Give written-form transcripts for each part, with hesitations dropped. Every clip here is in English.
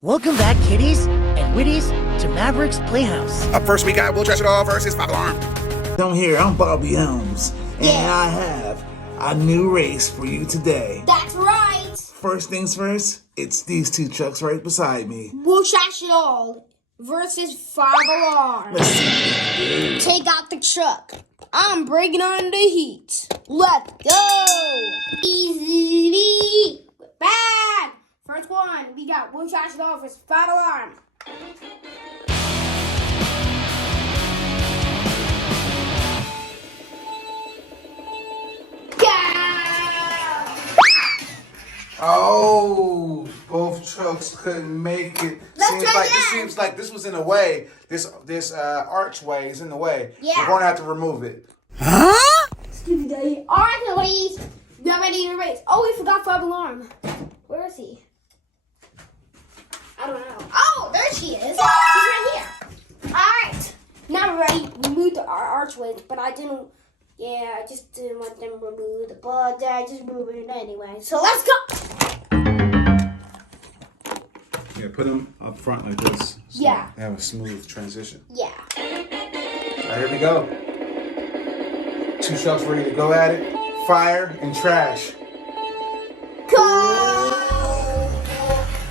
Welcome back, kiddies and witties, to Maverick's Playhouse. Up first, we got We'll Trash It All versus Five Alarm. I'm here, I'm Bobby Helms, and I have a new race for you today. That's right. First things first, it's these two trucks right beside me. We'll Trash It All versus Five Alarm. Let's see. Take out the truck. I'm bringing on the heat. Let's go. Easy. Bad. First one, we got We'll Trash It All versus Five Alarm. Oh, both trucks couldn't make it. Seems like this was in the way. This archway is in the way. Yeah. We're going to have to remove it. Excuse me. All right, ladies. Get ready to race. Oh, we forgot Five Alarm. Where is he? I don't know. Oh, there she is. She's right here. All right. Now we're ready. We moved our archway, but I didn't. Yeah, I just didn't want them removed, but I just moved it anyway. So let's go. Yeah, put them up front like this. So Yeah. they have a smooth transition. Yeah. All right, here we go. Two trucks ready to go at it. Fire and trash. Go.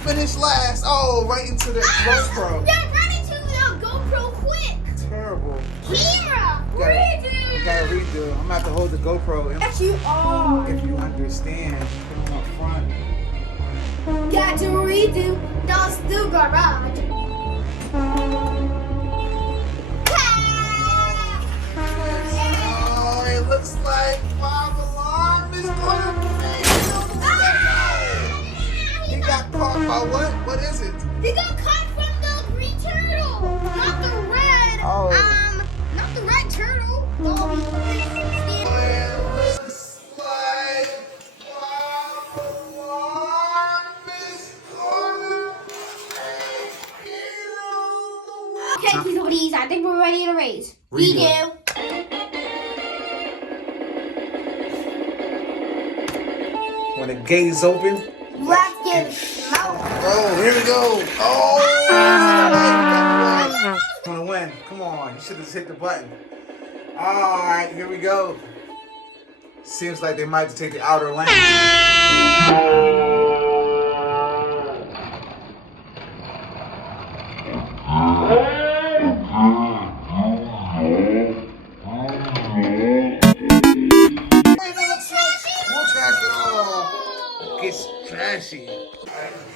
Finish last. Oh, right into the GoPro. They're running to the GoPro quick. Terrible. Camera. You gotta redo. I'm gonna have to hold the GoPro. Yes, you are. If you understand, put them up front. Got to redo the garage. Oh, it looks like Five Alarm is gonna make it. He got caught by what? What is it? They got caught from the green turtle, not the red. Not the red turtle. It looks like Five Alarm is gonna make it. Okay, please, I think we're ready to race. We do. When the gate is open. Let's get out. Oh, here we go. Oh! Gonna win. Come on. You should have just hit the button. Alright, here we go. Seems like they might take the outer lane. We'll trash it all. Gets trashy.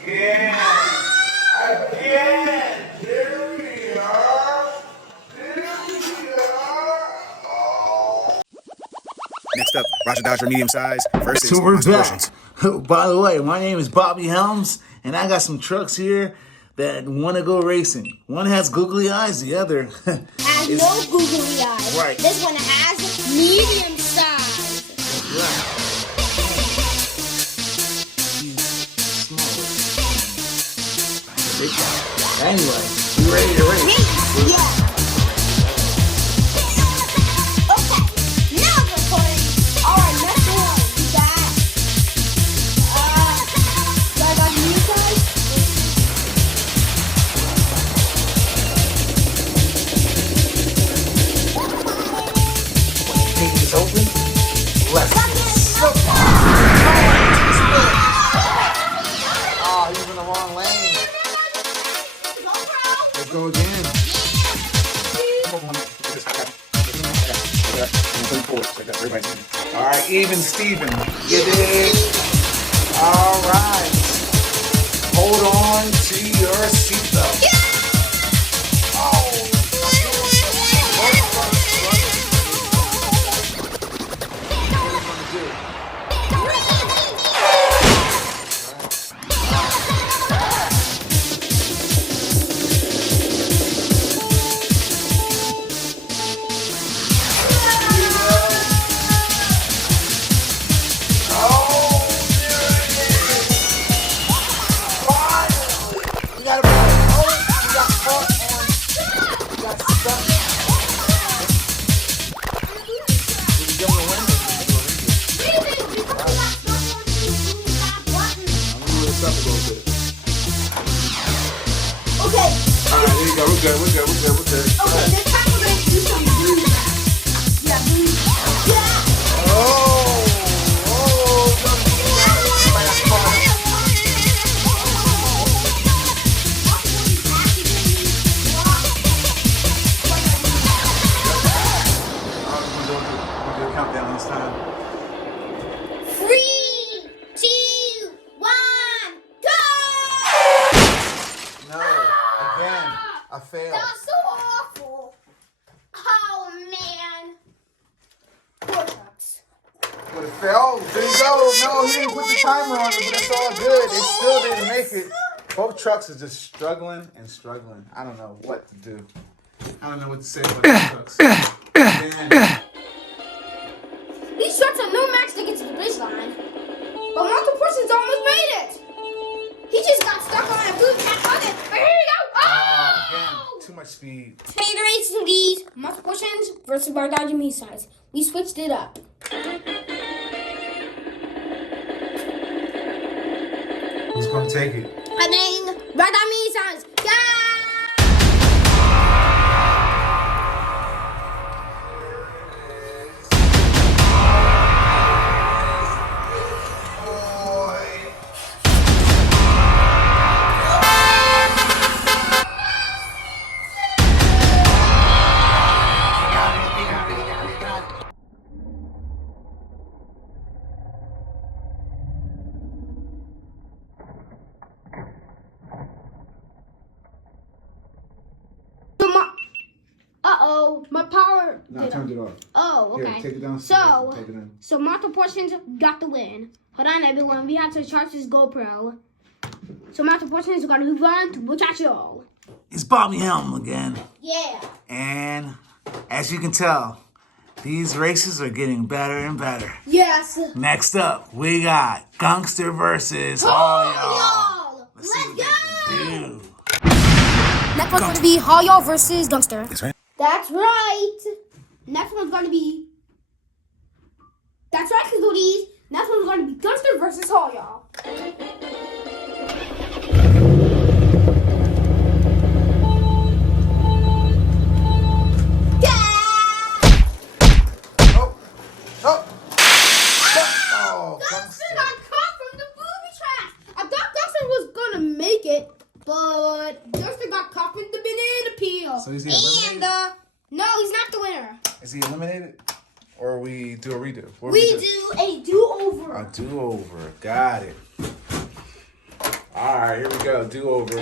Again. Here we are. Oh. Next up, Roger Dodger medium size versus So we're Monster back. Proportions. By the way, my name is Bobby Helms, and I got some trucks here that want to go racing. One has googly eyes, the other Has no googly eyes. Right. This one has medium size. Anyway, you ready to race? Yeah. Okay. Now we're recording. Alright, next one. We got do I got medium size? Gate is open. Left. Oh, he's in the wrong lane. Let's go again. Alright, even Steven. You dig? Alright. Hold on to your seatbelt. You gotta Okay. All right, there you go. We're good. Okay, this time we're going to do some blue. Yeah, blue. Yeah. Oh, we'll do a countdown this time. 3, 2, 1, go! No, again, I failed. That was so awful. Oh man. Poor trucks. But it fell. There you go. No, he didn't put the timer on it, but it's all good. They still didn't make it. Both trucks are just struggling and struggling. I don't know what to do. I don't know what to say about these trucks. Man. These trucks are no match to get to the finish line. But Monster Portions almost made it. He just got stuck on a blue cat on it. But here we go. Oh! Again, too much speed. Today racing these Monster Portions versus Bar Dodger Me size. We switched it up. Who's going to take it? I mean, Bar Dodger Me size. Yeah! Uh-oh, my power. No, I turned it off. Oh, okay. Here, take it down. So, Take it in. so Monster Portions got the win. Hold on, everyone. We have to charge this GoPro. So Monster Portions are gonna move on to Watch Out Show. It's Bobby Helm again. Yeah. And as you can tell, these races are getting better and better. Yes. Next up, we got Gangster versus All Y'all. Let's see what go. they can do. Next one's gonna be All Y'all versus Gangster. That's right. That's right. Next one's gonna be. That's right, Cooties. Next one's gonna be Gangster versus All Y'all. Gangster got caught from the booby trap. I thought Gangster was gonna make it, but Gangster got caught in the banana peel. So is he eliminated? And no, he's not the winner. Is he eliminated? Or we do a redo? What We do a do-over. A do-over. Got it. All right, here we go. Do-over.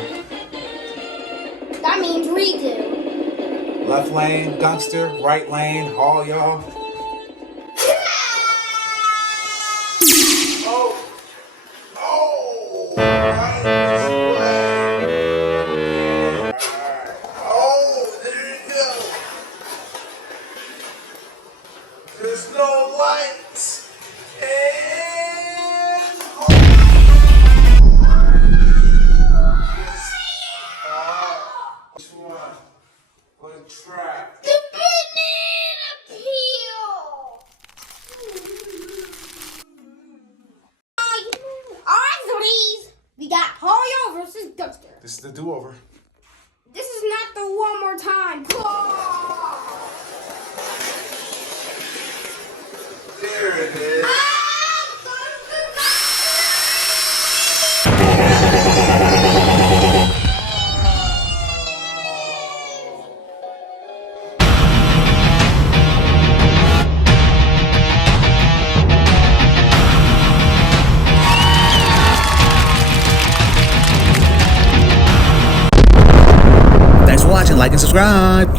That means redo. Left lane, Gangster. Right lane, All Y'all. Oh. Oh. Right this way. Oh, there you go. There's no lights. And which one? For the track. The banana peel. Alright, Zodies. We got All Y'all versus Gangster. This is the do-over. This is not the one more time. There it is. Thanks for watching. Like and subscribe.